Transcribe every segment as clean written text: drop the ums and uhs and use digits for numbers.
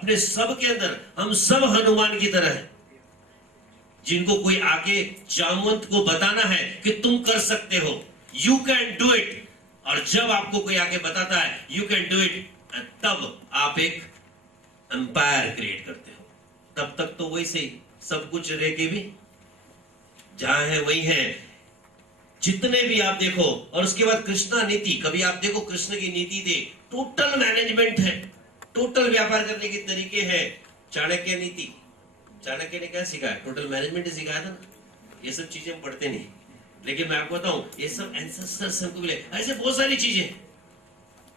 अपने सब के अंदर हम सब हनुमान की तरह हैं, जिनको कोई आके जामवंत को बताना है कि तुम कर सकते हो, यू कैन डू इट। और जब आपको कोई आके बताता है यू कैन डू इट, तब आप एक एम्पायर क्रिएट करते हो। तब तक तो वही सही, सब कुछ रह के भी जहां है वही है, जितने भी आप देखो। और उसके बाद कृष्णा नीति, कभी आप देखो कृष्ण की नीति थी, टोटल मैनेजमेंट है, टोटल व्यापार करने के तरीके हैं। चाणक्य नीति, चाणक्य ने क्या सिखाया? टोटल मैनेजमेंट सिखाया था ना। ये सब चीजें हम पढ़ते नहीं, लेकिन मैं आपको बताऊं ये सब एंसेस्टर्स हमको मिले। ऐसे बहुत सारी चीजें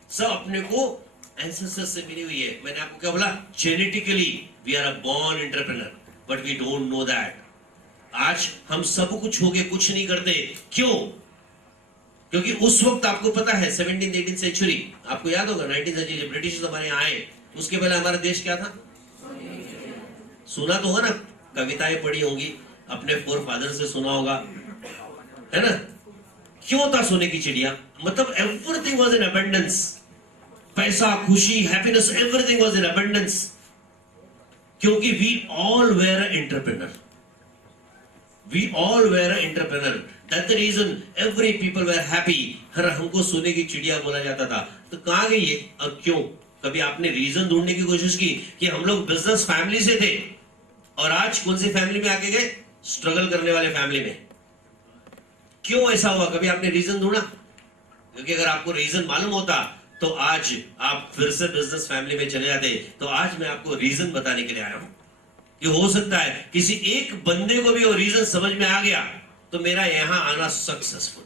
सब अपने को एंसेस्टर्स से मिली हुई है। मैंने आपको क्या बोला? Genetically we are a born entrepreneur, but we don't know that. आज हम सब कुछ हो गए, कुछ नहीं करते। क्यों? क्योंकि उस वक्त आपको पता है 17th 18th सेंचुरी, आपको याद होगा 19th सेंचुरी ब्रिटिश हमारे यहाँ आए, उसके पहले हमारा देश क्या था? सुना तो होगा ना, कविताएं पढ़ी होंगी, अपने फोर फादर से सुना होगा, है ना? क्यों था सोने की चिड़िया? मतलब एवरीथिंग वाज इन अबंडेंस। पैसा, खुशी, happiness, everything was in abundance, क्योंकि we all were entrepreneur. We all were an entrepreneur. That's the reason every people were happy. हर हमको सोने की चिड़िया बोला जाता था। तो कहाँ गई ये और क्यों? कभी आपने रीजन ढूंढने की कोशिश की कि हम लोग बिजनेस फैमिली से थे और आज कौन सी फैमिली में आके गए? स्ट्रगल करने वाले फैमिली में। क्यों ऐसा हुआ? कभी आपने रीजन ढूंढा? क्योंकि अगर आपको रीजन मालूम होता तो आज आप फिर से बिजनेस फैमिली में चले जाते। तो आज मैं आपको रीजन बताने के लिए आया हूं कि हो सकता है किसी एक बंदे को भी वो रीजन समझ में आ गया तो मेरा यहां आना सक्सेसफुल,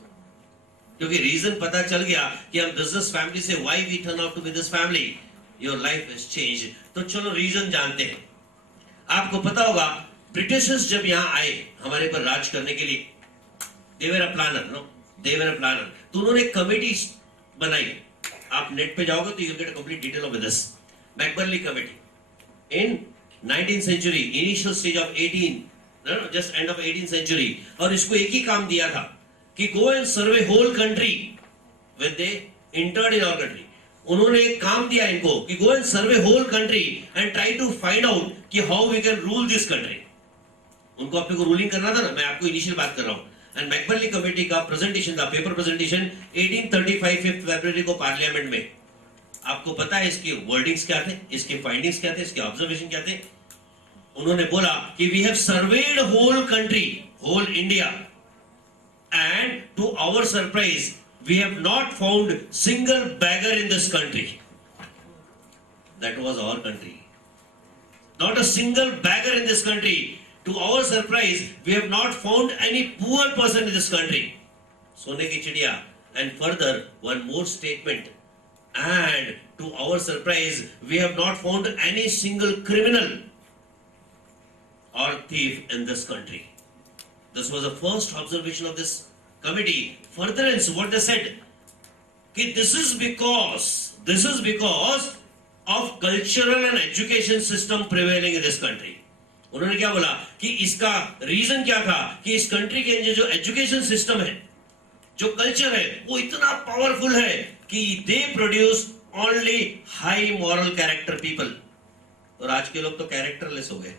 क्योंकि रीजन पता चल गया कि हम बिजनेस फैमिली से why we turn out to be this family, your life is change. तो चलो रीजन जानते हैं। आपको पता होगा ब्रिटिशर्स जब यहां आए हमारे पर राज करने के लिए, they were a planner, no they were a planner. तो उन्होंने कमेटी बनाई। आप नेट पे जाओगे तो you get a complete detail of this Macaulay committee in 19th century, initial stage of 18, just end of 18th century। और इसको एक ही काम दिया था कि go and survey whole country when they entered in our country। उन्होंने एक काम दिया इनको कि go and survey whole country and try to find out कि how we can rule this country। उनको अपने को रूलिंग करना था ना, मैं आपको इनिशियल बात कर रहा हूं। एंड मैकबर्ली कमेटी का प्रेजेंटेशन था, पेपर प्रेजेंटेशन 1835 5 फरवरी को पार्लियामेंट में। आपको पता है इसके वर्डिंग्स क्या थे, इसके फाइंडिंग्स क्या थे, इसके ऑब्जर्वेशन क्या थे? उन्होंने बोला कि we have served whole country, whole India, and to our surprise we have not found single beggar in this country. That was our country, not a single beggar in this country. To our surprise we have not found any poor person in this country. सोने की चिड़िया। And further one more statement, and to our surprise we have not found any single criminal or thief in this country. This was the first observation of this committee. Furtherance, what they said, कि this is because of cultural and education system prevailing in this country. उन्होंने क्या बोला कि इसका reason क्या था कि इस कंट्री के अंदर जो एजुकेशन सिस्टम है, जो कल्चर है, वो इतना पावरफुल है कि they produce only high moral character people. और आज के लोग तो कैरेक्टरलेस हो गए।